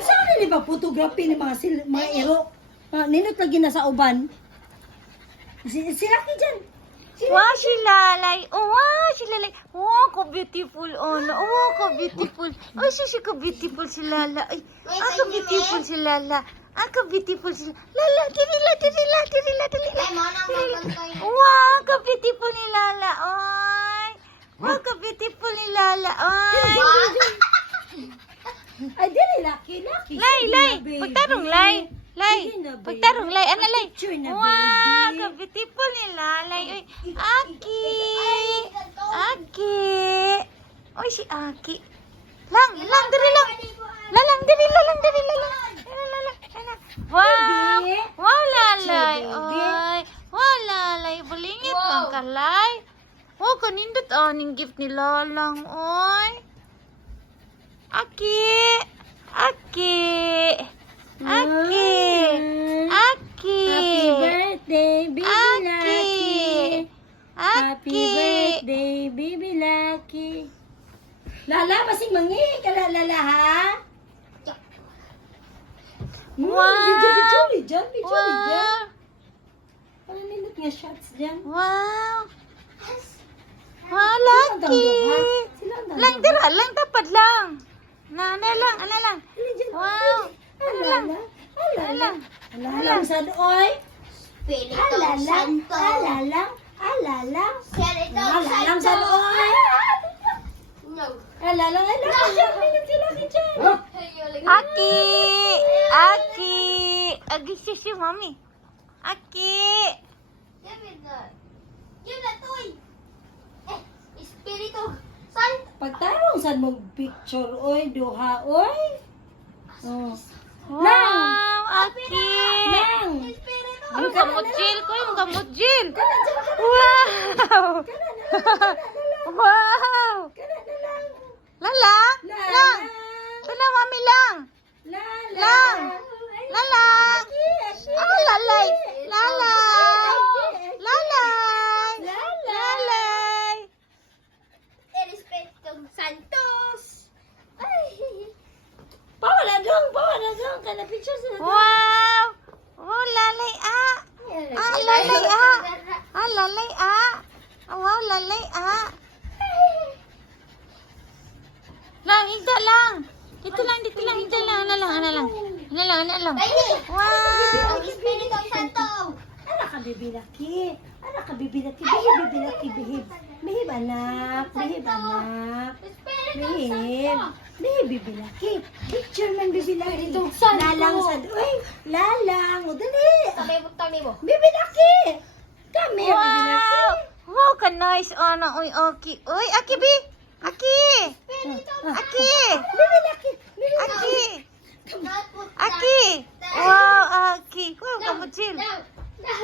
Saan na ba photography ni mga ero? Ninot lagi na sa uban. Si Rocky dyan. Wow, si Lalay. Oh, wow, si Lalay. Wow, ko beautiful. Oh, no. Wow, ko beautiful. Ay, susi ko beautiful si Lala. Ay, ako beautiful si Lala. Ako beautiful si Lala. Tirila. Wow, ko beautiful ni Lala. Ay. Wow, ko beautiful ni Lala. Ay. Ay, dili, Lucky. Lay. Pagtarong, Lay. Pagtarong, Lay. Ano, Lay? Wow, ka beautiful ni Lalay. Ay, Aki. Oy, si Aki. Lang, dali lang. Lalang, dali. Wow. Wow, Lalay. Ay. Wow, Lalay. Bulingit lang ka, Lay. Oh, kanindot aning gift ni Lalang. Oy. Aki. Happy birthday, baby Lucky. Happy birthday, baby Lucky. Lala, masing mangi ka Lala, ha? Wow. Video dyan. Wow. Ano nindot nga shots dyan? Wow. Wow, Lucky. Lang, dira. Lang, tapad lang. Ano lang. Wow. Alalang sa doy. Espiritu Santo. Alalang sa doy. Alalang. Aki. Agisya si Mami. Aki. Yun na toy. Espiritu Santo. Pagtarong sa mo picture, oy, duha, oy. Oh. Wow, Aki. Lang. Ang kamutjil ko, yung kamutjil. Wow. Wow. Lala. Lala, Mami lang. Lang. Lalay. Espiritu Santos. Bawa na dong. Kana picture sa Wow. Oh, lalay lalay wow, lalay Lang, higda lang. Dito lang, higda lang. Ano lang. Wow. Ang Espiritu Santo. Anak ka, Bibi Lucky. Behib, anak. Behib, Bibi Lucky. Picture man, Bibi Lucky. Lalang sa doy. Lalang. O, dali. Sabay mo. Bibi Lucky. Come here, Bibi Lucky. Wow, ka nice. Uy, Aki. Uy, Aki, Bi. Aki. Bibi Lucky. Aki. Wow, Aki. Wow, kamutsil.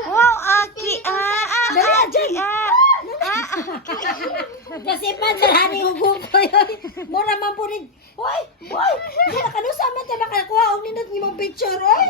Wow, Aki. Kasi pa, sarani hugong ko yun. Mura man po rin. Hoy! Hindi na kanusa man tayo makakuha. Huwag ninot niyo mong picture, oy.